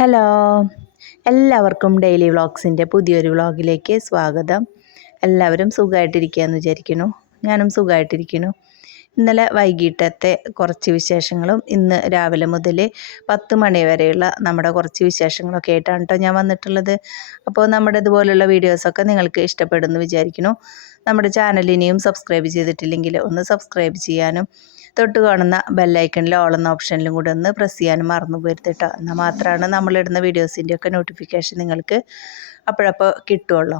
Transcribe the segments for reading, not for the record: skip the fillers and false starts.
Hello, എല്ലാവർക്കും daily വ്ളോഗ്സിൻ്റെ പുതിയൊരു വ്ളോഗിലേക്ക് സ്വാഗതം. എല്ലാവരും സുഖമായിട്ടിരിക്കുകയെന്ന് വിചാരിക്കുന്നു. ഞാനും സുഖമായിട്ടിരിക്കുന്നു. ഇന്നലെ വൈകിട്ടത്തെ കുറച്ച് വിശേഷങ്ങളും ഇന്ന് രാവിലെ മുതൽ 10 മണി വരെയുള്ള നമ്മുടെ കുറച്ച് വിശേഷങ്ങളൊക്കെ ആയിട്ടാണ് കേട്ടോ ഞാൻ വന്നിട്ടുള്ളത്. അപ്പോൾ നമ്മുടെ ഇതുപോലുള്ള വീഡിയോസൊക്കെ നിങ്ങൾക്ക് ഇഷ്ടപ്പെടുമെന്ന് വിചാരിക്കുന്നു. നമ്മുടെ ചാനൽ ഇനിയും സബ്സ്ക്രൈബ് ചെയ്തിട്ടില്ലെങ്കിൽ ഒന്ന് സബ്സ്ക്രൈബ് ചെയ്യാനും തൊട്ട് കാണുന്ന ബെല്ലൈക്കണിൽ ഓൾ എന്ന ഓപ്ഷനിലും കൂടെ ഒന്ന് പ്രസ് ചെയ്യാനും മറന്നു പോരുത് കേട്ടോ. എന്നാൽ മാത്രമാണ് നമ്മളിടുന്ന വീഡിയോസിൻ്റെയൊക്കെ നോട്ടിഫിക്കേഷൻ നിങ്ങൾക്ക് അപ്പോഴപ്പോൾ കിട്ടുമല്ലോ.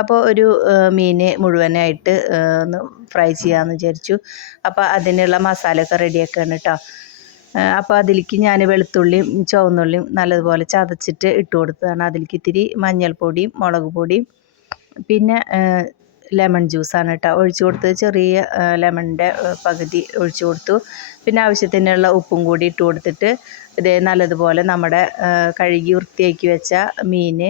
അപ്പോൾ ഒരു മീൻ മുഴുവനായിട്ട് ഒന്ന് ഫ്രൈ ചെയ്യാമെന്ന് വിചാരിച്ചു. അപ്പോൾ അതിനുള്ള മസാലയൊക്കെ റെഡിയാക്കുകയാണ് കേട്ടോ. അപ്പോൾ അതിലേക്ക് ഞാൻ വെളുത്തുള്ളിയും ചുവന്നുള്ളിയും നല്ലതുപോലെ ചതച്ചിട്ട് ഇട്ട് കൊടുത്തതാണ്. അതിലേക്ക് ഇത്തിരി മഞ്ഞൾപ്പൊടിയും മുളക് പൊടിയും പിന്നെ ലെമൺ ജ്യൂസാണ് കേട്ടോ ഒഴിച്ചു കൊടുത്തത്. ചെറിയ ലെമണിൻ്റെ പകുതി ഒഴിച്ചു കൊടുത്തു. പിന്നെ ആവശ്യത്തിനുള്ള ഉപ്പും കൂടി ഇട്ട് കൊടുത്തിട്ട് ഇതേ നല്ലതുപോലെ നമ്മുടെ കഴുകി വൃത്തിയാക്കി വെച്ച മീൻ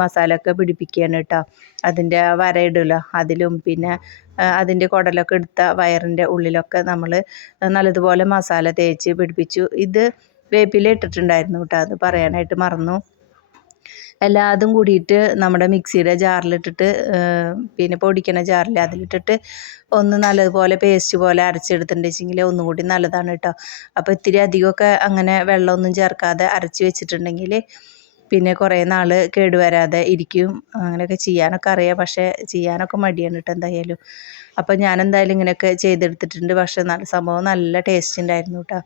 മസാല ഒക്കെ പിടിപ്പിക്കുകയാണ് കേട്ടോ. അതിൻ്റെ വരയിടില്ല അതിലും പിന്നെ അതിൻ്റെ കുടലൊക്കെ എടുത്ത വയറിൻ്റെ ഉള്ളിലൊക്കെ നമ്മൾ നല്ലതുപോലെ മസാല തേച്ച് പിടിപ്പിച്ചു. ഇത് വേപ്പില ഇട്ടിട്ടുണ്ടായിരുന്നു കേട്ടോ, അത് പറയാനായിട്ട് മറന്നു. എല്ലാതും കൂടിയിട്ട് നമ്മുടെ മിക്സിയുടെ ജാറിലിട്ടിട്ട് പിന്നെ പൊടിക്കണ ജാറിൽ അതിലിട്ടിട്ട് ഒന്ന് നല്ലതുപോലെ പേസ്റ്റ് പോലെ അരച്ചെടുത്തിട്ടുണ്ടെങ്കിൽ ഒന്നും കൂടി നല്ലതാണ് കേട്ടോ. അപ്പോൾ ഇത്തിരി അധികമൊക്കെ അങ്ങനെ വെള്ളമൊന്നും ചേർക്കാതെ അരച്ച് വെച്ചിട്ടുണ്ടെങ്കിൽ പിന്നെ കുറേ നാൾ കേടുവരാതെ ഇരിക്കും. അങ്ങനെയൊക്കെ ചെയ്യാനൊക്കെ അറിയാം, പക്ഷേ ചെയ്യാനൊക്കെ മടിയാണ് കേട്ടോ എന്തായാലും. അപ്പോൾ ഞാൻ എന്തായാലും ഇങ്ങനെയൊക്കെ ചെയ്തെടുത്തിട്ടുണ്ട്. പക്ഷേ സംഭവം നല്ല ടേസ്റ്റ് ഉണ്ടായിരുന്നു കേട്ടോ.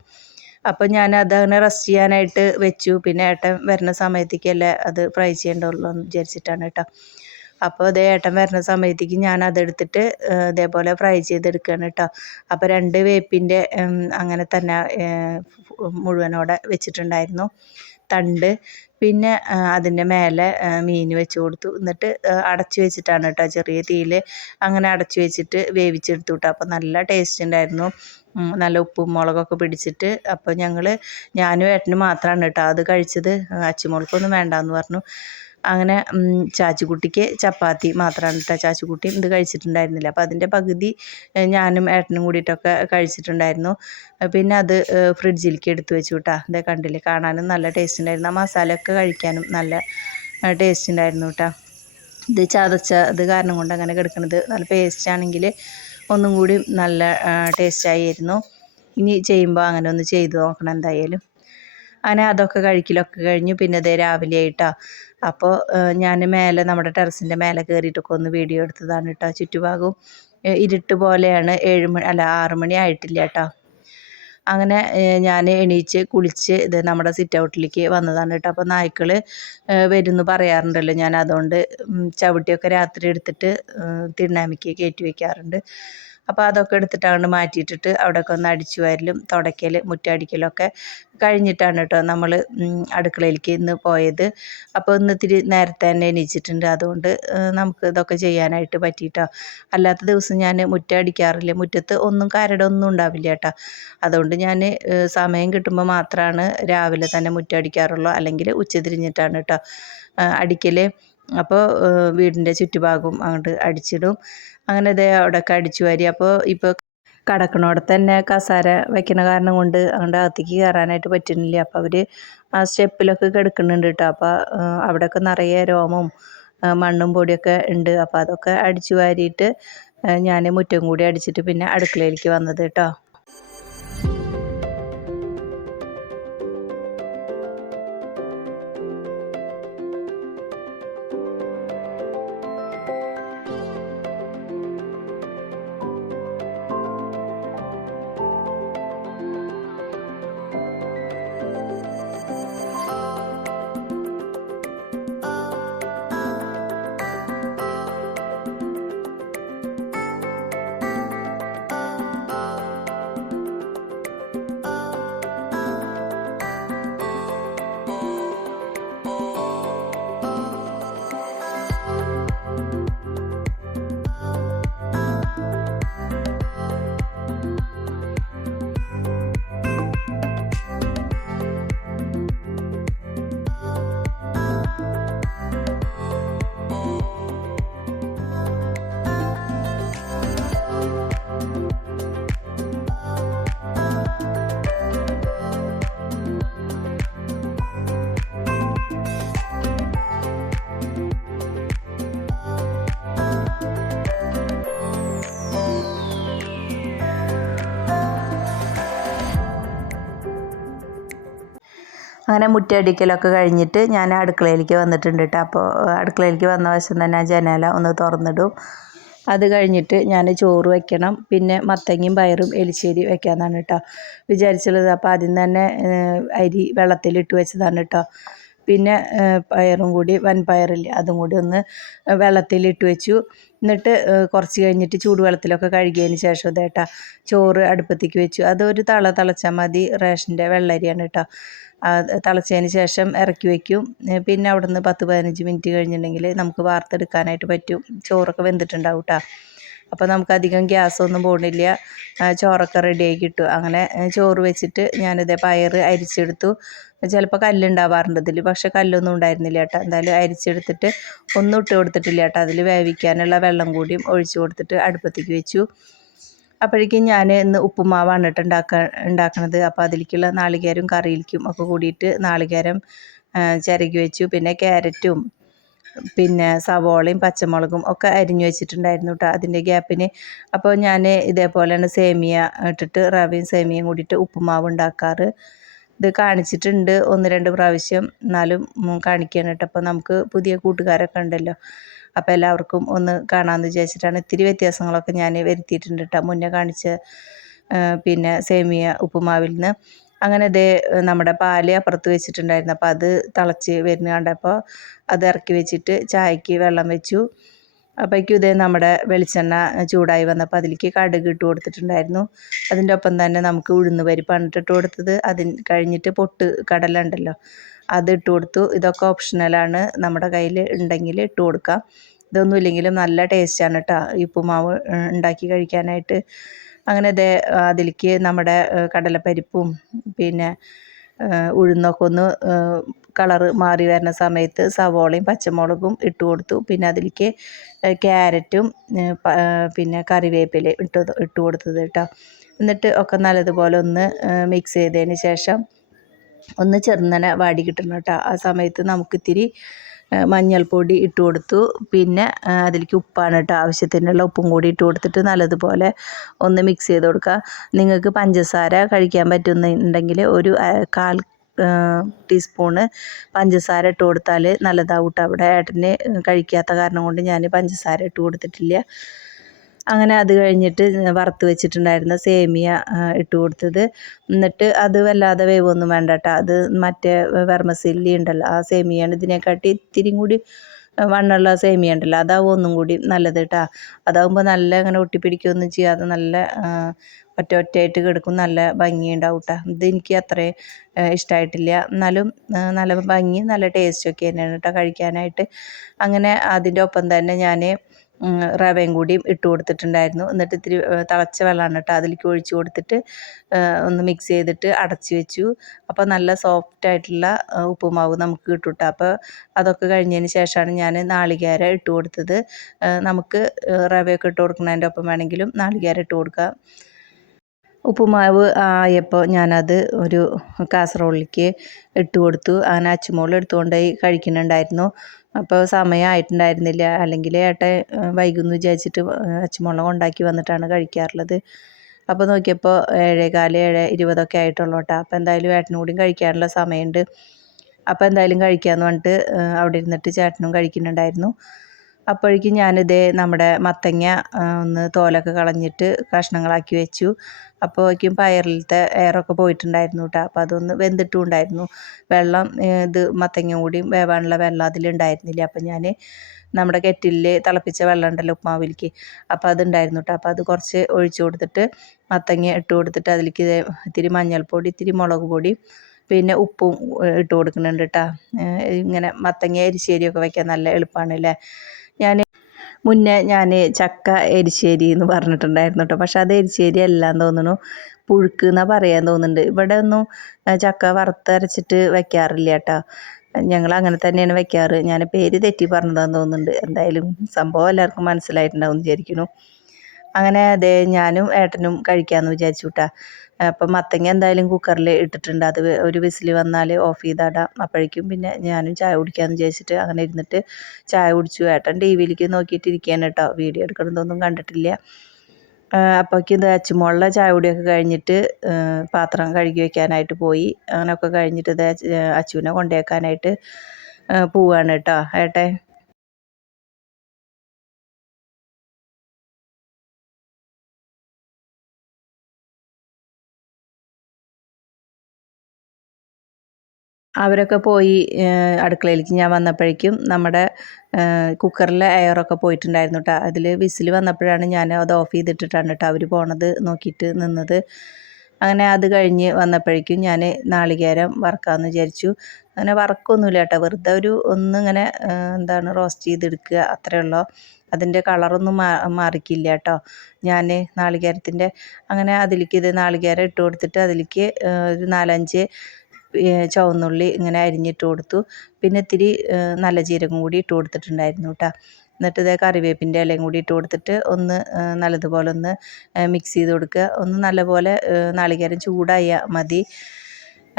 അപ്പോൾ ഞാൻ അതങ്ങനെ റെസ്റ്റ് ചെയ്യാനായിട്ട് വെച്ചു. പിന്നെ ഏട്ടൻ വരുന്ന സമയത്തേക്കല്ലേ അത് ഫ്രൈ ചെയ്യേണ്ടുള്ളൂ എന്ന് വിചാരിച്ചിട്ടാണ് കേട്ടോ. അപ്പോൾ അതേ ഏട്ടൻ വരുന്ന സമയത്തേക്ക് ഞാൻ അതെടുത്തിട്ട് ഇതേപോലെ ഫ്രൈ ചെയ്തെടുക്കുകയാണ് കേട്ടോ. അപ്പോൾ 2 വേപ്പിൻ്റെ അങ്ങനെ തന്നെ മുഴുവനോടെ വെച്ചിട്ടുണ്ടായിരുന്നു തണ്ട്. പിന്നെ അതിൻ്റെ മേലെ മീൻ വെച്ച് കൊടുത്തു. എന്നിട്ട് അടച്ചു വെച്ചിട്ടാണ് കേട്ടോ, ചെറിയ തീയിൽ അങ്ങനെ അടച്ചു വെച്ചിട്ട് വേവിച്ചെടുത്തു കേട്ടോ. അപ്പോൾ നല്ല ടേസ്റ്റ് ഉണ്ടായിരുന്നു, നല്ല ഉപ്പും മുളകൊക്കെ പിടിച്ചിട്ട്. അപ്പോൾ ഞാനും ഏട്ടനും മാത്രമാണ് കേട്ടോ അത് കഴിച്ചത്. അച്ചുമോൾക്കൊന്നും വേണ്ടാന്ന് പറഞ്ഞു. അങ്ങനെ ചാച്ചുകുട്ടിക്ക് ചപ്പാത്തി മാത്രമാണ് കേട്ടോ. ചാച്ചുകുട്ടി ഇത് കഴിച്ചിട്ടുണ്ടായിരുന്നില്ല. അപ്പോൾ അതിൻ്റെ പകുതി ഞാനും ഏട്ടനും കൂടിയിട്ടൊക്കെ കഴിച്ചിട്ടുണ്ടായിരുന്നു. പിന്നെ അത് ഫ്രിഡ്ജിലേക്ക് എടുത്തു വെച്ചു കേട്ടോ. അതേ കണ്ടില്ലേ, കാണാനും നല്ല ടേസ്റ്റ് ഉണ്ടായിരുന്നു. ആ മസാലയൊക്കെ കഴിക്കാനും നല്ല ടേസ്റ്റ് ഉണ്ടായിരുന്നു കേട്ടോ. ഇത് ചതച്ചത് കാരണം കൊണ്ട് അങ്ങനെ കിടക്കുന്നത്. നല്ല പേസ്റ്റ് ആണെങ്കിൽ ഒന്നും കൂടി നല്ല ടേസ്റ്റായിരുന്നു. ഇനി ചെയ്യുമ്പോൾ അങ്ങനെ ഒന്ന് ചെയ്ത് നോക്കണം എന്തായാലും. അങ്ങനെ അതൊക്കെ കഴിക്കലൊക്കെ കഴിഞ്ഞു. പിന്നെ അതേ രാവിലെ ആയിട്ടോ. അപ്പോൾ ഞാൻ മേലെ നമ്മുടെ ടെറസിൻ്റെ മേലെ കയറിയിട്ടൊക്കെ ഒന്ന് വീഡിയോ എടുത്തതാണ് കേട്ടോ. ചുറ്റുഭാഗവും ഇരുട്ട് പോലെയാണ്. 6 മണി ആയിട്ടില്ല കേട്ടോ. അങ്ങനെ ഞാൻ എണീച്ച് കുളിച്ച് ഇത് നമ്മുടെ സിറ്റ് ഔട്ടിലേക്ക് വന്നതാണ് കേട്ടോ. അപ്പോൾ നായ്ക്കൾ വരുമെന്ന് പറയാറുണ്ടല്ലോ, ഞാൻ അതുകൊണ്ട് ചവിട്ടിയൊക്കെ രാത്രി എടുത്തിട്ട് തിണ്ണാമിക്ക് കയറ്റി വയ്ക്കാറുണ്ട്. അപ്പോൾ അതൊക്കെ എടുത്തിട്ട് മാറ്റിയിട്ടിട്ട് അവിടെയൊക്കെ ഒന്ന് അടിച്ചു വാരലും തുടയ്ക്കൽ മുറ്റടിക്കലൊക്കെ കഴിഞ്ഞിട്ടാണ് കേട്ടോ നമ്മൾ അടുക്കളയിലേക്ക് ഇന്ന് പോയത്. അപ്പോൾ ഇന്ന് ഇത്തിരി നേരത്തെ തന്നെ എണീച്ചിട്ടുണ്ട്. അതുകൊണ്ട് നമുക്ക് ഇതൊക്കെ ചെയ്യാനായിട്ട് പറ്റിയിട്ടോ. അല്ലാത്ത ദിവസം ഞാൻ മുറ്റടിക്കാറില്ല. മുറ്റത്ത് ഒന്നും കരടൊന്നും ഉണ്ടാവില്ല കേട്ടോ. അതുകൊണ്ട് ഞാൻ സമയം കിട്ടുമ്പോൾ മാത്രമാണ് രാവിലെ തന്നെ മുറ്റടിക്കാറുള്ളൂ. അല്ലെങ്കിൽ ഉച്ചതിരിഞ്ഞിട്ടാണ് കേട്ടോ അടിക്കൽ. അപ്പോൾ വീടിൻ്റെ ചുറ്റുഭാഗവും അങ്ങോട്ട് അടിച്ചിടും. അങ്ങനെ ഇതേ അവിടെയൊക്കെ അടിച്ചു വാരി. അപ്പോൾ ഇപ്പോൾ കിടക്കണോടെ തന്നെ കസാര വയ്ക്കണ കാരണം കൊണ്ട് അങ്ങോട്ട് അകത്തേക്ക് കയറാനായിട്ട് പറ്റുന്നില്ല. അപ്പോൾ അവർ ആ സ്റ്റെപ്പിലൊക്കെ കിടക്കുന്നുണ്ട് കേട്ടോ. അപ്പോൾ അവിടെയൊക്കെ നിറയെ രോമവും മണ്ണും പൊടിയൊക്കെ ഉണ്ട്. അപ്പോൾ അതൊക്കെ അടിച്ചു വാരിയിട്ട് ഞാൻ മുറ്റം കൂടി അടിച്ചിട്ട് പിന്നെ അടുക്കളയിലേക്ക് വന്നത് കേട്ടോ. അങ്ങനെ മുറ്റടിക്കലൊക്കെ കഴിഞ്ഞിട്ട് ഞാൻ അടുക്കളയിലേക്ക് വന്നിട്ടുണ്ട് കേട്ടോ. അപ്പോൾ അടുക്കളയിലേക്ക് വന്ന വശം തന്നെ ആ ജനാല ഒന്ന് തുറന്നിടും. അത് കഴിഞ്ഞിട്ട് ഞാൻ ചോറ് വയ്ക്കണം. പിന്നെ മത്തങ്ങയും പയറും എലിശ്ശേരി വെക്കാമെന്നാണ് കേട്ടോ വിചാരിച്ചുള്ളത്. അപ്പോൾ ആദ്യം തന്നെ അരി വെള്ളത്തിലിട്ട് വെച്ചതാണ് കേട്ടോ. പിന്നെ പയറും കൂടി വൻപയറില്ലേ അതും കൂടി ഒന്ന് വെള്ളത്തിലിട്ട് വെച്ചു. എന്നിട്ട് കുറച്ച് കഴിഞ്ഞിട്ട് ചൂടുവെള്ളത്തിലൊക്കെ കഴുകിയതിന് ശേഷം ഇതേട്ടാ ചോറ് അടുപ്പത്തേക്ക് വെച്ചു. അതൊരു തിളച്ചാൽ മതി. റേഷൻ്റെ വെള്ളരിയാണ് കേട്ടോ. തിളച്ചതിന് ശേഷം ഇറക്കി വയ്ക്കും. പിന്നെ അവിടെ നിന്ന് 10-15 മിനിറ്റ് കഴിഞ്ഞിട്ടുണ്ടെങ്കിൽ നമുക്ക് വാർത്തെടുക്കാനായിട്ട് പറ്റും. ചോറൊക്കെ വെന്തിട്ടുണ്ടാവും കേട്ടോ. അപ്പോൾ നമുക്കധികം ഗ്യാസൊന്നും പോകണില്ല. ചോറൊക്കെ റെഡിയായി കിട്ടും. അങ്ങനെ ചോറ് വെച്ചിട്ട് ഞാനിതേ പയർ അരിച്ചെടുത്തു. ചിലപ്പോൾ കല്ലുണ്ടാവാറുണ്ട് ഇതിൽ, പക്ഷേ കല്ലൊന്നും ഉണ്ടായിരുന്നില്ല കേട്ടോ. എന്തായാലും അരിച്ചെടുത്തിട്ട് ഒന്നും ഇട്ട് കൊടുത്തിട്ടില്ല കേട്ടോ. അതിൽ വേവിക്കാനുള്ള വെള്ളം കൂടിയും ഒഴിച്ച് കൊടുത്തിട്ട് അടുപ്പത്തേക്ക് വെച്ചു. അപ്പോഴേക്കും ഞാൻ ഇന്ന് ഉപ്പുമാവാണ് കേട്ടോ ഉണ്ടാക്കണത്. അപ്പോൾ അതിലേക്കുള്ള നാളികേരം കറിയിലേക്കും ഒക്കെ കൂടിയിട്ട് നാളികേരം ചിരകി വെച്ചു. പിന്നെ ക്യാരറ്റും പിന്നെ സവോളയും പച്ചമുളകും ഒക്കെ അരിഞ്ഞു വെച്ചിട്ടുണ്ടായിരുന്നു കേട്ടോ അതിൻ്റെ ഗ്യാപ്പിന്. അപ്പോൾ ഞാൻ ഇതേപോലെയാണ് സേമിയ ഇട്ടിട്ട് റവയും സേമിയയും കൂടിയിട്ട് ഉപ്പുമാവ് ഉണ്ടാക്കാറ്. ഇത് കാണിച്ചിട്ടുണ്ട് 1-2 പ്രാവശ്യം, എന്നാലും കാണിക്കാൻ കേട്ടോ. അപ്പോൾ നമുക്ക് പുതിയ കൂട്ടുകാരൊക്കെ ഉണ്ടല്ലോ, അപ്പോൾ എല്ലാവർക്കും ഒന്ന് കാണാമെന്ന് വിചാരിച്ചിട്ടാണ്. ഇത്തിരി വ്യത്യാസങ്ങളൊക്കെ ഞാൻ വരുത്തിയിട്ടുണ്ട് കേട്ടോ മുന്നേ കാണിച്ച പിന്നെ സേമിയ ഉപ്പുമാവിൽ നിന്ന്. അങ്ങനെ ഇതേ നമ്മുടെ പാല് അപ്പുറത്ത് വെച്ചിട്ടുണ്ടായിരുന്നു. അപ്പോൾ അത് തിളച്ച് വരുന്ന കണ്ടപ്പോൾ അത് ഇറക്കി വെച്ചിട്ട് ചായക്ക് വെള്ളം വെച്ചു. അപ്പോഴേക്കും ഇതേ നമ്മുടെ വെളിച്ചെണ്ണ ചൂടായി വന്നപ്പോൾ അതിലേക്ക് കടുക് ഇട്ട് കൊടുത്തിട്ടുണ്ടായിരുന്നു. അതിൻ്റെ ഒപ്പം തന്നെ നമുക്ക് ഉഴുന്ന് പരിപ്പാണ് ഇട്ട് കൊടുത്തത്. അതിന് കഴിഞ്ഞിട്ട് പൊട്ട് കടല ഉണ്ടല്ലോ അത് ഇട്ട് കൊടുത്തു. ഇതൊക്കെ ഓപ്ഷണലാണ്, നമ്മുടെ കയ്യിൽ ഉണ്ടെങ്കിൽ ഇട്ട് കൊടുക്കാം. ഇതൊന്നും ഇല്ലെങ്കിലും നല്ല ടേസ്റ്റാണ് കേട്ടോ ഈ ഉപ്പുമാവ് ഉണ്ടാക്കി കഴിക്കാനായിട്ട്. അങ്ങനെ ഇതേ അതിലേക്ക് നമ്മുടെ കടലപ്പരിപ്പും പിന്നെ ഉഴുന്നൊക്കെ ഒന്ന് കളറ് മാറി വരുന്ന സമയത്ത് സവോളയും പച്ചമുളകും ഇട്ട് കൊടുത്തു. പിന്നെ അതിലേക്ക് ക്യാരറ്റും പിന്നെ കറിവേപ്പിലയും ഇട്ട് കൊടുത്തത് കേട്ടോ. എന്നിട്ട് ഒക്കെ നല്ലതുപോലെ ഒന്ന് മിക്സ് ചെയ്തതിന് ശേഷം ഒന്ന് ചെറുങ്ങനെ വാടി കിട്ടണം കേട്ടോ. ആ സമയത്ത് നമുക്കിത്തിരി മഞ്ഞൾപ്പൊടി ഇട്ട് കൊടുത്തു. പിന്നെ അതിലേക്ക് ഉപ്പാണ് കേട്ടോ, ആവശ്യത്തിനുള്ള ഉപ്പും കൂടി ഇട്ട് കൊടുത്തിട്ട് നല്ലതുപോലെ ഒന്ന് മിക്സ് ചെയ്ത് കൊടുക്കുക. നിങ്ങൾക്ക് പഞ്ചസാര കഴിക്കാൻ പറ്റുന്നുണ്ടെങ്കിൽ ഒരു 1/4 ടീസ്പൂണ് പഞ്ചസാര ഇട്ട് കൊടുത്താൽ നല്ലതാവും കേട്ടോ. അവിടെ ഏട്ടന് കഴിക്കാത്ത കാരണം കൊണ്ട് ഞാൻ പഞ്ചസാര ഇട്ട് കൊടുത്തിട്ടില്ല. അങ്ങനെ അത് കഴിഞ്ഞിട്ട് വറുത്ത് വെച്ചിട്ടുണ്ടായിരുന്ന സേമിയ ഇട്ട് കൊടുത്തത്. എന്നിട്ട് അത് വല്ലാതെ വേവൊന്നും വേണ്ട കേട്ടോ. അത് മറ്റേ വെർമസില്ലി ഉണ്ടല്ലോ ആ സേമിയാണ്. ഇതിനെക്കാട്ടി ഇത്തിരി കൂടി വണ്ണമുള്ള സേമിയ ഉണ്ടല്ലോ അതാവും ഒന്നും കൂടി നല്ലത് കേട്ടോ. അതാവുമ്പോൾ നല്ല അങ്ങനെ ഒട്ടിപ്പിടിക്കുകയൊന്നും ചെയ്യാതെ നല്ല ഒറ്റയായിട്ട് കിടക്കും, നല്ല ഭംഗിയുണ്ടാവും കേട്ടോ. ഇതെനിക്ക് അത്രയും ഇഷ്ടമായിട്ടില്ല, എന്നാലും നല്ല ഭംഗി നല്ല ടേസ്റ്റൊക്കെ തന്നെയാണ് കേട്ടോ കഴിക്കാനായിട്ട്. അങ്ങനെ അതിൻ്റെ ഒപ്പം തന്നെ ഞാൻ റവയും കൂടിയും ഇട്ട് കൊടുത്തിട്ടുണ്ടായിരുന്നു. എന്നിട്ട് ഇത്തിരി തിളച്ച വെള്ളമാണ് കേട്ടോ അതിലേക്ക് ഒഴിച്ച് കൊടുത്തിട്ട് ഒന്ന് മിക്സ് ചെയ്തിട്ട് അടച്ച് വെച്ചു. അപ്പോൾ നല്ല സോഫ്റ്റായിട്ടുള്ള ഉപ്പുമാവ് നമുക്ക് കിട്ടും കേട്ടോ. അപ്പോൾ അതൊക്കെ കഴിഞ്ഞതിന് ശേഷമാണ് ഞാൻ നാളികേരം ഇട്ട് കൊടുത്തത്. നമുക്ക് റവയൊക്കെ ഇട്ട് കൊടുക്കുന്നതിൻ്റെ ഒപ്പം വേണമെങ്കിലും നാളികേരം ഇട്ട് കൊടുക്കാം. ഉപ്പുമാവ് ആയപ്പോൾ ഞാനത് ഒരു കാസറോളിലേക്ക് ഇട്ട് കൊടുത്തു. അങ്ങനെ അച്ചുമോൾ എടുത്തുകൊണ്ടുപോയി കഴിക്കുന്നുണ്ടായിരുന്നു. അപ്പോൾ സമയമായിട്ടുണ്ടായിരുന്നില്ല, അല്ലെങ്കിൽ ഏട്ടൻ വൈകുമെന്ന് വിചാരിച്ചിട്ട് അച്ചുമോളെ കൊണ്ടാക്കി വന്നിട്ടാണ് കഴിക്കാറുള്ളത്. അപ്പോൾ നോക്കിയപ്പോൾ 7:15 7:20 ആയിട്ടുള്ളൂ കേട്ടോ. അപ്പോൾ എന്തായാലും ഏട്ടനും കൂടിയും കഴിക്കാനുള്ള സമയമുണ്ട്. അപ്പോൾ എന്തായാലും കഴിക്കാമെന്ന് പറഞ്ഞിട്ട് അവിടെ ഇരുന്നിട്ട് ചേട്ടനും കഴിക്കുന്നുണ്ടായിരുന്നു. അപ്പോഴേക്കും ഞാനിതേ നമ്മുടെ മത്തങ്ങ ഒന്ന് തോലൊക്കെ കളഞ്ഞിട്ട് കഷ്ണങ്ങളാക്കി വെച്ചു. അപ്പോഴേക്കും പയറിലത്തെ എയറൊക്കെ പോയിട്ടുണ്ടായിരുന്നു കേട്ടോ. അപ്പോൾ അതൊന്ന് വെന്തിട്ടും ഉണ്ടായിരുന്നു. വെള്ളം ഇത് മത്തങ്ങ കൂടിയും വേവാനുള്ള വെള്ളം അതിലുണ്ടായിരുന്നില്ല. അപ്പോൾ ഞാൻ നമ്മുടെ കെറ്റിലിൽ തിളപ്പിച്ച വെള്ളം ഉണ്ടല്ലോ ഉപ്പുമാവിലേക്ക്, അപ്പോൾ അതുണ്ടായിരുന്നു കേട്ടോ. അപ്പോൾ അത് കുറച്ച് ഒഴിച്ചു കൊടുത്തിട്ട് മത്തങ്ങ ഇട്ട് കൊടുത്തിട്ട് അതിലേക്ക് ഇത്തിരി മഞ്ഞൾപ്പൊടി ഇത്തിരി മുളക് പൊടി പിന്നെ ഉപ്പും ഇട്ട് കൊടുക്കുന്നുണ്ട് കേട്ടോ. ഇങ്ങനെ മത്തങ്ങ എരിശ്ശേരിയൊക്കെ വയ്ക്കാൻ നല്ല എളുപ്പമാണല്ലേ. മുന്നേ ഞാൻ ചക്ക എരിശ്ശേരി എന്ന് പറഞ്ഞിട്ടുണ്ടായിരുന്നു കേട്ടോ. പക്ഷെ അത് എരിശ്ശേരി അല്ലാന്ന് തോന്നുന്നു, പുഴുക്ക് എന്നാണ് പറയാൻ തോന്നുന്നുണ്ട്. ഇവിടെ ഒന്നും ചക്ക വറുത്തരച്ചിട്ട് വയ്ക്കാറില്ല കേട്ടോ. ഞങ്ങൾ അങ്ങനെ തന്നെയാണ് വയ്ക്കാറ്. ഞാൻ പേര് തെറ്റി പറഞ്ഞതാന്ന് തോന്നുന്നുണ്ട്. എന്തായാലും സംഭവം എല്ലാവർക്കും മനസ്സിലായിട്ടുണ്ടാവും എന്ന് വിചാരിക്കുന്നു. അങ്ങനെ അതേ ഞാനും ഏട്ടനും കഴിക്കാമെന്ന് വിചാരിച്ചു കേട്ടോ. അപ്പം മത്തങ്ങ എന്തായാലും കുക്കറിൽ ഇട്ടിട്ടുണ്ട്. അത് ഒരു വിസിൽ വന്നാൽ ഓഫ് ചെയ്തിടാം. അപ്പോഴേക്കും പിന്നെ ഞാനും ചായ കുടിക്കാമെന്ന് വിചാരിച്ചിട്ട് അങ്ങനെ ഇരുന്നിട്ട് ചായ കുടിച്ചു. ഏട്ടൻ ടി വിയിലേക്ക് നോക്കിയിട്ടിരിക്കുകയാണ് കേട്ടോ. വീഡിയോ എടുക്കണമെന്നൊന്നും കണ്ടിട്ടില്ല. അപ്പോഴേക്കും ഇത് അച്ചുമോളുടെ ചായ കുടിയൊക്കെ കഴിഞ്ഞിട്ട് പാത്രം കഴുകി വയ്ക്കാനായിട്ട് പോയി. അങ്ങനെയൊക്കെ കഴിഞ്ഞിട്ട് ഇത് അച്ചുവിനെ കൊണ്ടുവയ്ക്കാനായിട്ട് പോവാണ് കേട്ടോ ഏട്ടൻ. അവരൊക്കെ പോയി അടുക്കളയിലേക്ക് ഞാൻ വന്നപ്പോഴേക്കും നമ്മുടെ കുക്കറിലെ എയറൊക്കെ പോയിട്ടുണ്ടായിരുന്നു കേട്ടോ. അതിൽ വിസിൽ വന്നപ്പോഴാണ് ഞാൻ അത് ഓഫ് ചെയ്തിട്ടിട്ടാണ് കേട്ടോ അവർ പോണത് നോക്കിയിട്ട് നിന്നത്. അങ്ങനെ അത് കഴിഞ്ഞ് വന്നപ്പോഴേക്കും ഞാൻ നാളികേരം വറുക്കാമെന്ന് വിചാരിച്ചു. അങ്ങനെ വറക്കൊന്നുമില്ല കേട്ടോ, വെറുതെ ഒന്നിങ്ങനെ എന്താണ് റോസ്റ്റ് ചെയ്തെടുക്കുക അത്രയേ ഉള്ളൂ. അതിൻ്റെ കളറൊന്നും മാറിക്കില്ല കേട്ടോ. ഞാൻ നാളികേരത്തിൻ്റെ അങ്ങനെ അതിലേക്ക് നാളികേരം ഇട്ട് കൊടുത്തിട്ട് അതിലേക്ക് ഒരു 4-5 ചുവന്നുള്ളി ഇങ്ങനെ അരിഞ്ഞിട്ട് കൊടുത്തു. പിന്നെ ഇത്തിരി നല്ല ജീരകം കൂടി ഇട്ട് കൊടുത്തിട്ടുണ്ടായിരുന്നു കേട്ടോ. എന്നിട്ട് ഇതേ കറിവേപ്പിൻ്റെ ഇലയും കൂടി ഇട്ട് കൊടുത്തിട്ട് ഒന്ന് നല്ലതുപോലെ ഒന്ന് മിക്സ് ചെയ്ത് കൊടുക്കുക. ഒന്ന് നല്ലപോലെ നാളികേരം ചൂടായാൽ മതി.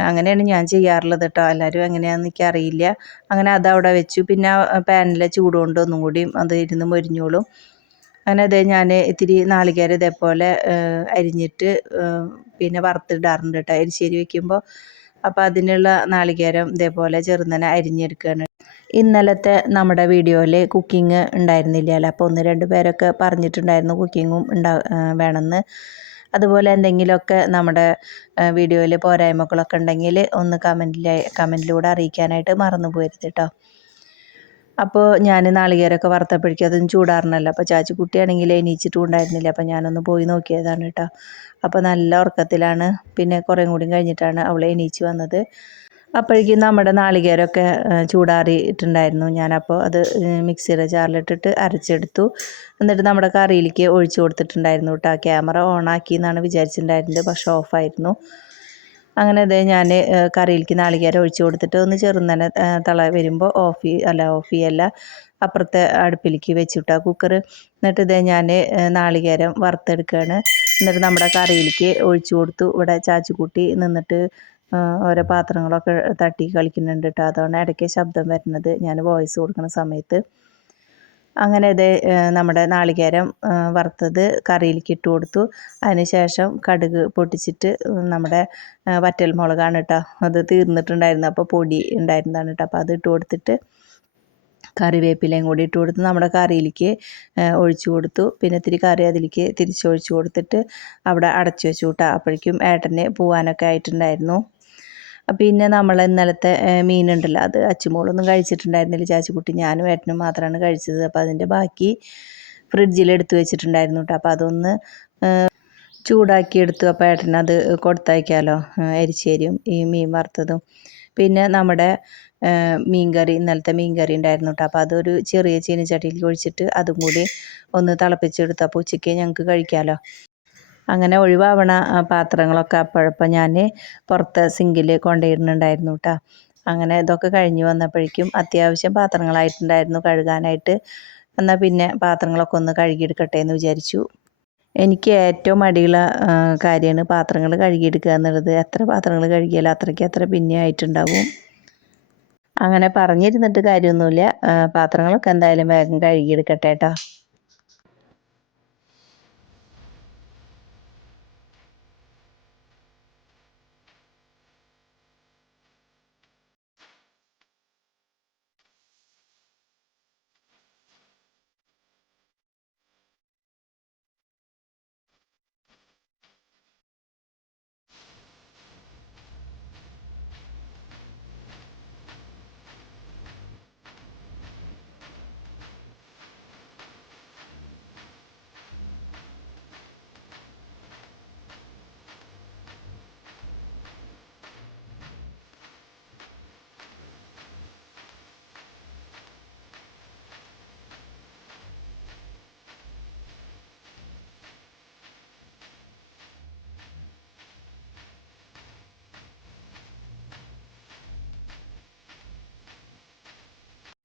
അങ്ങനെയാണ് ഞാൻ ചെയ്യാറുള്ളത് കേട്ടോ. എല്ലാവരും എങ്ങനെയാണെന്ന് എനിക്കറിയില്ല. അങ്ങനെ അതവിടെ വെച്ചു. പിന്നെ പാനിലെ ചൂട് കൊണ്ട് ഒന്നും കൂടി അത് ഇരുന്ന് മൊരിഞ്ഞോളും. അങ്ങനെ അതേ ഞാൻ ഇത്തിരി നാളികേരം ഇതേപോലെ അരിഞ്ഞിട്ട് പിന്നെ വറുത്തിടാറുണ്ട് കേട്ടോ എരിശ്ശേരി വയ്ക്കുമ്പോൾ. അപ്പോൾ അതിനുള്ള നാളികേരം ഇതേപോലെ ചെറുങ്ങനെ അരിഞ്ഞെടുക്കുകയാണ്. ഇന്നലത്തെ നമ്മുടെ വീഡിയോയിൽ കുക്കിംഗ് ഉണ്ടായിരുന്നില്ലല്ലോ. അപ്പോൾ 1-2 പേരൊക്കെ പറഞ്ഞിട്ടുണ്ടായിരുന്നു കുക്കിങ്ങും വേണമെന്ന്. അതുപോലെ എന്തെങ്കിലുമൊക്കെ നമ്മുടെ വീഡിയോയിൽ പോരായ്മകളൊക്കെ ഉണ്ടെങ്കിൽ ഒന്ന് കമൻറ്റിലൂടെ അറിയിക്കാനായിട്ട് മറന്നു പോരുത് കേട്ടോ. അപ്പോൾ ഞാൻ നാളികേരമൊക്കെ വറുത്തപ്പോഴേക്കും അതും ചൂടാറണമല്ലോ. അപ്പോൾ ചാച്ചിക്കുട്ടിയാണെങ്കിൽ എണീച്ചിട്ടും ഉണ്ടായിരുന്നില്ല. അപ്പോൾ ഞാനൊന്ന് പോയി നോക്കിയതാണ് കേട്ടോ. അപ്പോൾ നല്ല ഉറക്കത്തിലാണ്. പിന്നെ കുറേയും കൂടി കഴിഞ്ഞിട്ടാണ് അവൾ എണീച്ച് വന്നത്. അപ്പോഴേക്കും നമ്മുടെ നാളികേരമൊക്കെ ചൂടാറിയിട്ടുണ്ടായിരുന്നു. ഞാനപ്പോൾ അത് മിക്സിയുടെ ജാറിലിട്ടിട്ട് അരച്ചെടുത്തു. എന്നിട്ട് നമ്മുടെ കറിയിലേക്ക് ഒഴിച്ചു കൊടുത്തിട്ടുണ്ടായിരുന്നു കേട്ടോ. ക്യാമറ ഓണാക്കി എന്നാണ് വിചാരിച്ചിട്ടുണ്ടായിരുന്നത്, പക്ഷേ ഓഫായിരുന്നു. അങ്ങനെ അതേ ഞാൻ കറിയിലേക്ക് നാളികേരം ഒഴിച്ചു കൊടുത്തിട്ട് ഒന്ന് ചെറുന്നനെ തിള വരുമ്പോൾ ഓഫ് ചെയ്യല്ല, അപ്പുറത്തെ അടുപ്പിലേക്ക് വെച്ചിട്ടാ കുക്കർ. എന്നിട്ട് ഇതേ ഞാൻ നാളികേരം വറുത്തെടുക്കുകയാണ്. എന്നിട്ട് നമ്മുടെ കറിയിലേക്ക് ഒഴിച്ചു കൊടുത്തു. ഇവിടെ ചാച്ചിക്കുട്ടി നിന്നിട്ട് ഓരോ പാത്രങ്ങളൊക്കെ തട്ടി കളിക്കുന്നുണ്ട് കേട്ടോ. അതാണ് ഇടയ്ക്ക് ശബ്ദം വരുന്നത് ഞാൻ വോയിസ് കൊടുക്കുന്ന സമയത്ത്. അങ്ങനെ ഇത് നമ്മുടെ നാളികേരം വറുത്തത് കറിയിലേക്ക് ഇട്ട് കൊടുത്തു. അതിന് ശേഷം കടുക് പൊട്ടിച്ചിട്ട് നമ്മുടെ വറ്റൽ മുളകാണ് കേട്ടോ, അത് തീർന്നിട്ടുണ്ടായിരുന്നു, അപ്പോൾ പൊടി ഉണ്ടായിരുന്നതാണ് കേട്ടോ. അപ്പോൾ അത് ഇട്ട് കൊടുത്തിട്ട് കറിവേപ്പിലയും കൂടി ഇട്ട് കൊടുത്ത് നമ്മുടെ കറിയിലേക്ക് ഒഴിച്ചു കൊടുത്തു. പിന്നെ ഇത്തിരി കറി അതിലേക്ക് തിരിച്ചൊഴിച്ചു കൊടുത്തിട്ട് അവിടെ അടച്ചു വെച്ചു കേട്ടോ. അപ്പോഴേക്കും ഏട്ടന് പോകാനൊക്കെ ആയിട്ടുണ്ടായിരുന്നു. പിന്നെ നമ്മൾ ഇന്നലത്തെ മീനുണ്ടല്ലോ, അത് അച്ചുമോളൊന്നും കഴിച്ചിട്ടുണ്ടായിരുന്നില്ല. ചാച്ചിക്കുട്ടി ഞാനും ഏട്ടനും മാത്രമാണ് കഴിച്ചത്. അപ്പോൾ അതിൻ്റെ ബാക്കി ഫ്രിഡ്ജിൽ എടുത്തു വെച്ചിട്ടുണ്ടായിരുന്നു കേട്ടോ. അപ്പോൾ അതൊന്ന് ചൂടാക്കി എടുത്തു. അപ്പോൾ ഏട്ടനത് കൊടുത്തയക്കാമല്ലോ, എരിശ്ശേരിയും ഈ മീൻ വറുത്തതും. പിന്നെ നമ്മുടെ മീൻകറി, ഇന്നലത്തെ മീൻകറി ഉണ്ടായിരുന്നു കേട്ടോ. അപ്പോൾ അതൊരു ചെറിയ ചീനച്ചട്ടിയിലേക്ക് ഒഴിച്ചിട്ട് അതും കൂടി ഒന്ന് തിളപ്പിച്ചെടുത്തു. അപ്പോൾ ഉച്ചയ്ക്ക് ഞങ്ങൾക്ക് കഴിക്കാമല്ലോ. അങ്ങനെ ഒഴിവാവണ പാത്രങ്ങളൊക്കെ അപ്പോഴപ്പോൾ ഞാൻ പുറത്ത് സിങ്കിൽ കൊണ്ടുവരുന്നുണ്ടായിരുന്നു കേട്ടോ. അങ്ങനെ ഇതൊക്കെ കഴിഞ്ഞ് വന്നപ്പോഴേക്കും അത്യാവശ്യം പാത്രങ്ങളായിട്ടുണ്ടായിരുന്നു കഴുകാനായിട്ട്. എന്നാൽ പിന്നെ പാത്രങ്ങളൊക്കെ ഒന്ന് കഴുകിയെടുക്കട്ടെ എന്ന് വിചാരിച്ചു. എനിക്ക് ഏറ്റവും മടിയുള്ള കാര്യമാണ് പാത്രങ്ങൾ കഴുകിയെടുക്കുക എന്നുള്ളത്. എത്ര പാത്രങ്ങൾ കഴുകിയാലും അത്ര പിന്നെ ആയിട്ടുണ്ടാവും. അങ്ങനെ പറഞ്ഞിരുന്നിട്ട് കാര്യമൊന്നുമില്ല. പാത്രങ്ങളൊക്കെ എന്തായാലും വേഗം കഴുകിയെടുക്കട്ടെ കേട്ടോ.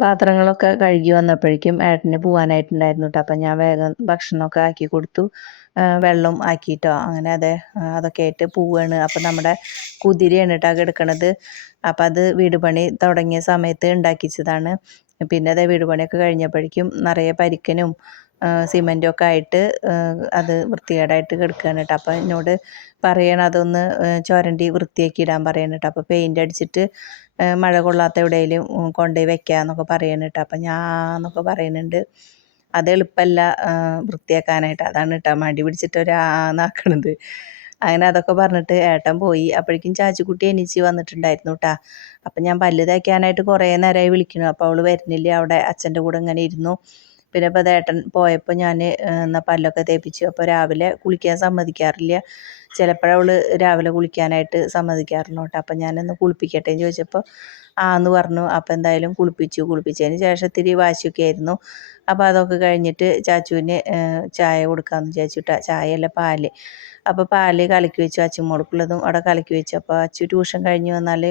പാത്രങ്ങളൊക്കെ കഴുകി വന്നപ്പോഴേക്കും ഏട്ടന് പോകാനായിട്ടുണ്ടായിരുന്നു കേട്ടോ. അപ്പം ഞാൻ വേഗം ഭക്ഷണമൊക്കെ ആക്കി കൊടുത്തു, വെള്ളം ആക്കിയിട്ടോ. അങ്ങനെ അതൊക്കെ ആയിട്ട് പോവുകയാണ്. അപ്പം നമ്മുടെ കുതിരയാണ് കേട്ടോ കിടക്കണത്. അപ്പം അത് വീട് പണി തുടങ്ങിയ സമയത്ത് ഉണ്ടാക്കിച്ചതാണ്. പിന്നെ വീട് പണിയൊക്കെ കഴിഞ്ഞപ്പോഴേക്കും നിറയെ പരിക്കനും സിമൻറ്റൊക്കെ ആയിട്ട് അത് വൃത്തികേടായിട്ട് കിടക്കുകയാണ് കേട്ടോ. അപ്പോൾ എന്നോട് പറയണം അതൊന്ന് ചുരണ്ടി വൃത്തിയാക്കി ഇടാൻ പറയണം കേട്ടോ. അപ്പോൾ പെയിൻ്റ് അടിച്ചിട്ട് മഴ കൊള്ളാത്ത എവിടെയെങ്കിലും കൊണ്ടുപോയി വെക്കാമെന്നൊക്കെ പറയണം കേട്ടോ. അപ്പം ഞാന്നൊക്കെ പറയുന്നുണ്ട്. അത് എളുപ്പമല്ല വൃത്തിയാക്കാനായിട്ട്. അതാണ് കേട്ടോ മടി പിടിച്ചിട്ട് ഒരാന്നാക്കണത്. അങ്ങനെ അതൊക്കെ പറഞ്ഞിട്ട് ഏട്ടൻ പോയി. അപ്പോഴേക്കും ചാച്ചിക്കുട്ടി എണീച്ച് വന്നിട്ടുണ്ടായിരുന്നു കേട്ടോ. അപ്പം ഞാൻ പല്ല് തേക്കാനായിട്ട് കുറേ നേരമായി വിളിക്കുന്നു. അപ്പോൾ അവൾ വരുന്നില്ല. അവിടെ അച്ഛൻ്റെ കൂടെ ഇങ്ങനെ ഇരുന്നു. പിന്നെ ഇപ്പോൾ ഏട്ടൻ പോയപ്പോൾ ഞാൻ എന്നാൽ പല്ലൊക്കെ തേപ്പിച്ചു. അപ്പോൾ രാവിലെ കുളിക്കാൻ സമ്മതിക്കാറില്ല. ചിലപ്പോഴവൾ രാവിലെ കുളിക്കാനായിട്ട് സമ്മതിക്കാറുള്ളൂ കേട്ടോ. അപ്പം ഞാനൊന്ന് കുളിപ്പിക്കട്ടെ എന്ന് ചോദിച്ചപ്പോൾ എന്ന് പറഞ്ഞു. അപ്പോൾ എന്തായാലും കുളിപ്പിച്ചതിന് ശേഷം ഇത്തിരി വാശിയൊക്കെ ആയിരുന്നു. അപ്പോൾ അതൊക്കെ കഴിഞ്ഞിട്ട് ചാച്ചുവിന് ചായ കൊടുക്കാമെന്ന് വിചാരിച്ചിട്ടാ. ചായയല്ല പാല്. അപ്പോൾ പാല് കലക്കി വെച്ചു. അച്ചുമോൾക്കുള്ളതും അവിടെ കലക്കി വെച്ചു. അപ്പോൾ അച്ചു ട്യൂഷൻ കഴിഞ്ഞ് വന്നാൽ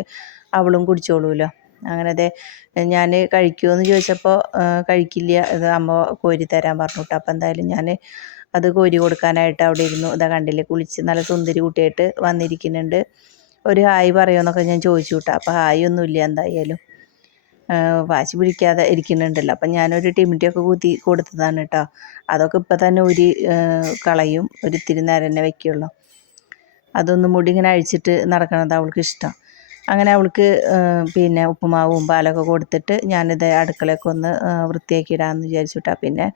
അവളും കുടിച്ചോളൂല്ലോ. അങ്ങനെ അതെ ഞാൻ കഴിക്കുമോ എന്ന് ചോദിച്ചപ്പോൾ കഴിക്കില്ല, ഇത് അമ്മ കോരി തരാൻ പറഞ്ഞു കേട്ടോ. അപ്പോൾ എന്തായാലും ഞാൻ അത് കോരി കൊടുക്കാനായിട്ട് അവിടെ ഇരുന്നു. ഇതാ കണ്ടില്ലേ, കുളിച്ച് നല്ല സുന്ദരി കുട്ടിയായിട്ട് വന്നിരിക്കുന്നുണ്ട്. ഒരു ഹായ് പറയുമെന്നൊക്കെ ഞാൻ ചോദിച്ചു കേട്ടോ. അപ്പോൾ ഹായ് ഒന്നുമില്ല എന്തായാലും. വാശി പിടിക്കാതെ ഇരിക്കുന്നുണ്ടല്ലോ. അപ്പം ഞാനൊരു ടിമിറ്റിയൊക്കെ കുത്തി കൊടുത്തതാണ് കേട്ടോ. അതൊക്കെ ഇപ്പം തന്നെ കളയും, ഒരിത്തിരി നേരം തന്നെ വയ്ക്കുള്ളൂ. അതൊന്നും മുടി ഇങ്ങനെ അഴിച്ചിട്ട് നടക്കണത് അവൾക്ക് ഇഷ്ടം. അങ്ങനെ അവൾക്ക് പിന്നെ ഉപ്പുമാവും പാലൊക്കെ കൊടുത്തിട്ട് ഞാനിത് അടുക്കളയൊക്കെ ഒന്ന് വൃത്തിയാക്കി ഇടാമെന്ന് വിചാരിച്ചിട്ടാ. പിന്നെ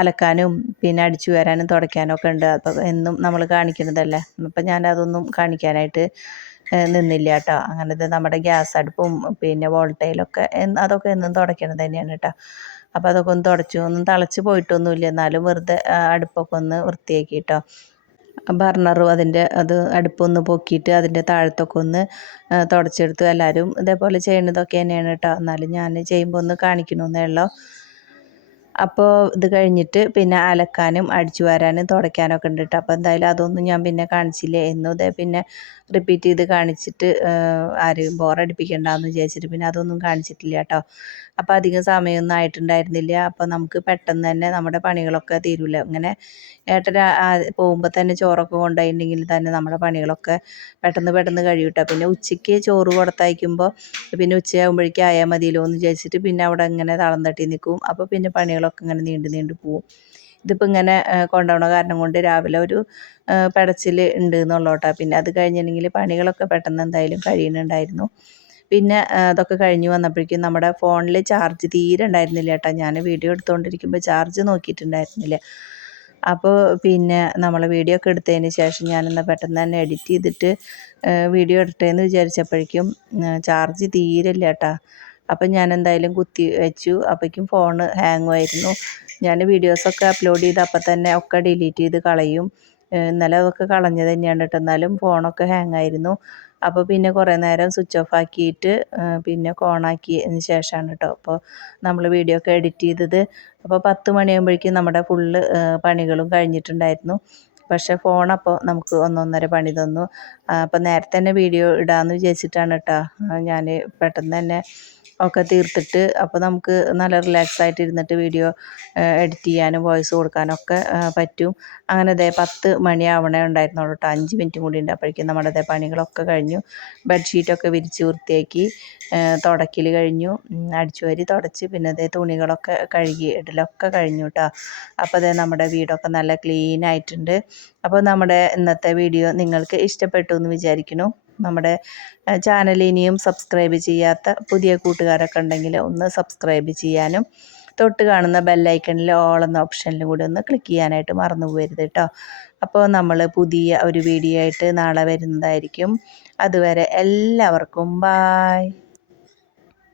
അലക്കാനും പിന്നെ അടിച്ചു വരാനും തുടയ്ക്കാനും ഒക്കെ ഉണ്ട്. അപ്പോൾ എന്നും നമ്മൾ കാണിക്കുന്നതല്ലേ. അപ്പം ഞാനതൊന്നും കാണിക്കാനായിട്ട് നിന്നില്ല കേട്ടോ. അങ്ങനത്തെ നമ്മുടെ ഗ്യാസ് അടുപ്പും പിന്നെ വോൾട്ടയിലൊക്കെ അതൊക്കെ എന്നും തുടയ്ക്കണത് തന്നെയാണ് കേട്ടോ. അപ്പോൾ അതൊക്കെ ഒന്ന് തുടച്ചു, ഒന്നും തിളച്ച് പോയിട്ടൊന്നുമില്ല. എന്നാലും വെറുതെ അടുപ്പൊക്കെ ഒന്ന് വൃത്തിയാക്കി കേട്ടോ. ബർണറും അത് അടുപ്പൊന്ന് പൊക്കിയിട്ട് അതിൻ്റെ താഴത്തൊക്കെ ഒന്ന് തുടച്ചെടുത്തു. എല്ലാവരും ഇതേപോലെ ചെയ്യുന്നതൊക്കെ തന്നെയാണ് കേട്ടോ. എന്നാലും ഞാൻ ചെയ്യുമ്പോൾ ഒന്ന് കാണിക്കണമെന്നേ ഉള്ളൂ. അപ്പോൾ ഇത് കഴിഞ്ഞിട്ട് പിന്നെ അലക്കാനും അടിച്ചു വാരാനും തുടയ്ക്കാനൊക്കെ ഉണ്ട് കേട്ടോ. അപ്പോൾ എന്തായാലും അതൊന്നും ഞാൻ പിന്നെ കാണിച്ചില്ലേ. എന്നും ഇതേ പിന്നെ റിപ്പീറ്റ് ചെയ്ത് കാണിച്ചിട്ട് ആരും ബോറടിപ്പിക്കണ്ടെന്ന് വിചാരിച്ചിട്ട് പിന്നെ അതൊന്നും കാണിച്ചിട്ടില്ല കേട്ടോ. അപ്പോൾ അധികം സമയമൊന്നും ആയിട്ടുണ്ടായിരുന്നില്ല. അപ്പോൾ നമുക്ക് പെട്ടെന്ന് തന്നെ നമ്മുടെ പണികളൊക്കെ തീരില്ല. ഇങ്ങനെ ഏട്ടൻ പോകുമ്പോൾ തന്നെ ചോറൊക്കെ കൊണ്ടുപോയിട്ടുണ്ടെങ്കിൽ തന്നെ നമ്മുടെ പണികളൊക്കെ പെട്ടെന്ന് കഴിയും കേട്ടോ. പിന്നെ ഉച്ചയ്ക്ക് ചോറ് കൊടുത്തയക്കുമ്പോൾ പിന്നെ ഉച്ചയാകുമ്പോഴേക്കും ആയാൽ മതിയല്ലോ എന്ന് വിചാരിച്ചിട്ട് പിന്നെ അവിടെ ഇങ്ങനെ തളം തട്ടി നിൽക്കും. അപ്പോൾ പിന്നെ പണികളൊക്കെ ഇങ്ങനെ നീണ്ടു പോവും. ഇതിപ്പോൾ ഇങ്ങനെ കൊണ്ടുപോകണ കാരണം കൊണ്ട് രാവിലെ ഒരു പെടച്ചിൽ ഉണ്ട് എന്നുള്ളൂ കേട്ടോ. പിന്നെ അത് കഴിഞ്ഞിട്ടുണ്ടെങ്കിൽ പണികളൊക്കെ പെട്ടെന്ന് എന്തായാലും കഴിയുന്നുണ്ടായിരുന്നു. പിന്നെ അതൊക്കെ കഴിഞ്ഞ് വന്നപ്പോഴേക്കും നമ്മുടെ ഫോണിൽ ചാർജ് തീരെ ഉണ്ടായിരുന്നില്ല കേട്ടോ. ഞാൻ വീഡിയോ എടുത്തുകൊണ്ടിരിക്കുമ്പോൾ ചാർജ് നോക്കിയിട്ടുണ്ടായിരുന്നില്ല. അപ്പോൾ പിന്നെ നമ്മൾ വീഡിയോ ഒക്കെ എടുത്തതിന് ശേഷം ഞാനെന്നാൽ പെട്ടെന്ന് തന്നെ എഡിറ്റ് ചെയ്തിട്ട് വീഡിയോ ഇടട്ടെ എന്ന് വിചാരിച്ചപ്പോഴേക്കും ചാർജ് തീരില്ല കേട്ടോ. അപ്പം ഞാൻ എന്തായാലും കുത്തി വെച്ചു. അപ്പോഴേക്കും ഫോണ് ഹാങ്ങുമായിരുന്നു. ഞാൻ വീഡിയോസൊക്കെ അപ്ലോഡ് ചെയ്ത് അപ്പം തന്നെ ഒക്കെ ഡിലീറ്റ് ചെയ്ത് കളയും. ഇന്നലെ അതൊക്കെ കളഞ്ഞത് തന്നെയാണ് കേട്ടോ. എന്നാലും ഫോണൊക്കെ ഹാങ്ങായിരുന്നു. അപ്പോൾ പിന്നെ കുറേ നേരം സ്വിച്ച് ഓഫ് ആക്കിയിട്ട് പിന്നെ ഓണാക്കിയതിന് ശേഷമാണ് കേട്ടോ അപ്പോൾ നമ്മൾ വീഡിയോ ഒക്കെ എഡിറ്റ് ചെയ്തത്. അപ്പോൾ 10 മണിയാകുമ്പോഴേക്കും നമ്മുടെ ഫുള്ള് പണികളും കഴിഞ്ഞിട്ടുണ്ടായിരുന്നു. പക്ഷേ ഫോണപ്പോൾ നമുക്ക് ഒന്നൊന്നര പണി തന്നു. അപ്പോൾ നേരത്തെ തന്നെ വീഡിയോ ഇടാമെന്ന് വിചാരിച്ചിട്ടാണ് കേട്ടോ ഞാൻ പെട്ടെന്ന് തന്നെ ഒക്കെ തീർത്തിട്ട്. അപ്പോൾ നമുക്ക് നല്ല റിലാക്സ് ആയിട്ട് ഇരുന്നിട്ട് വീഡിയോ എഡിറ്റ് ചെയ്യാനും വോയിസ് കൊടുക്കാനും ഒക്കെ പറ്റും. അങ്ങനെ 10 മണിയാവണേ ഉണ്ടായിരുന്നുള്ളൂ കേട്ടോ. 5 മിനിറ്റും കൂടി ഉണ്ട്. അപ്പോഴേക്കും നമ്മുടെ പണികളൊക്കെ കഴിഞ്ഞു. ബെഡ്ഷീറ്റൊക്കെ വിരിച്ച് വൃത്തിയാക്കി, തുടയ്ക്കൽ കഴിഞ്ഞു, അടിച്ചുവാരി തുടച്ച് പിന്നെ തുണികളൊക്കെ കഴുകി ഇടലൊക്കെ കഴിഞ്ഞു കേട്ടോ. അപ്പോൾ നമ്മുടെ വീടൊക്കെ നല്ല ക്ലീൻ ആയിട്ടുണ്ട്. അപ്പോൾ നമ്മുടെ ഇന്നത്തെ വീഡിയോ നിങ്ങൾക്ക് ഇഷ്ടപ്പെട്ടു എന്ന് വിചാരിക്കുന്നു. നമ്മുടെ ചാനൽ ഇനിയും സബ്സ്ക്രൈബ് ചെയ്യാത്ത പുതിയ കൂട്ടുകാരൊക്കെ ഉണ്ടെങ്കിൽ ഒന്ന് സബ്സ്ക്രൈബ് ചെയ്യാനും തൊട്ട് കാണുന്ന ബെല്ലൈക്കണിൽ ഓൾ എന്ന ഓപ്ഷനിലും കൂടി ഒന്ന് ക്ലിക്ക് ചെയ്യാനായിട്ട് മറന്നു പോകരുത് കേട്ടോ. അപ്പോൾ നമ്മൾ പുതിയ ഒരു വീഡിയോ ആയിട്ട് നാളെ വരുന്നതായിരിക്കും. അതുവരെ എല്ലാവർക്കും ബായ്.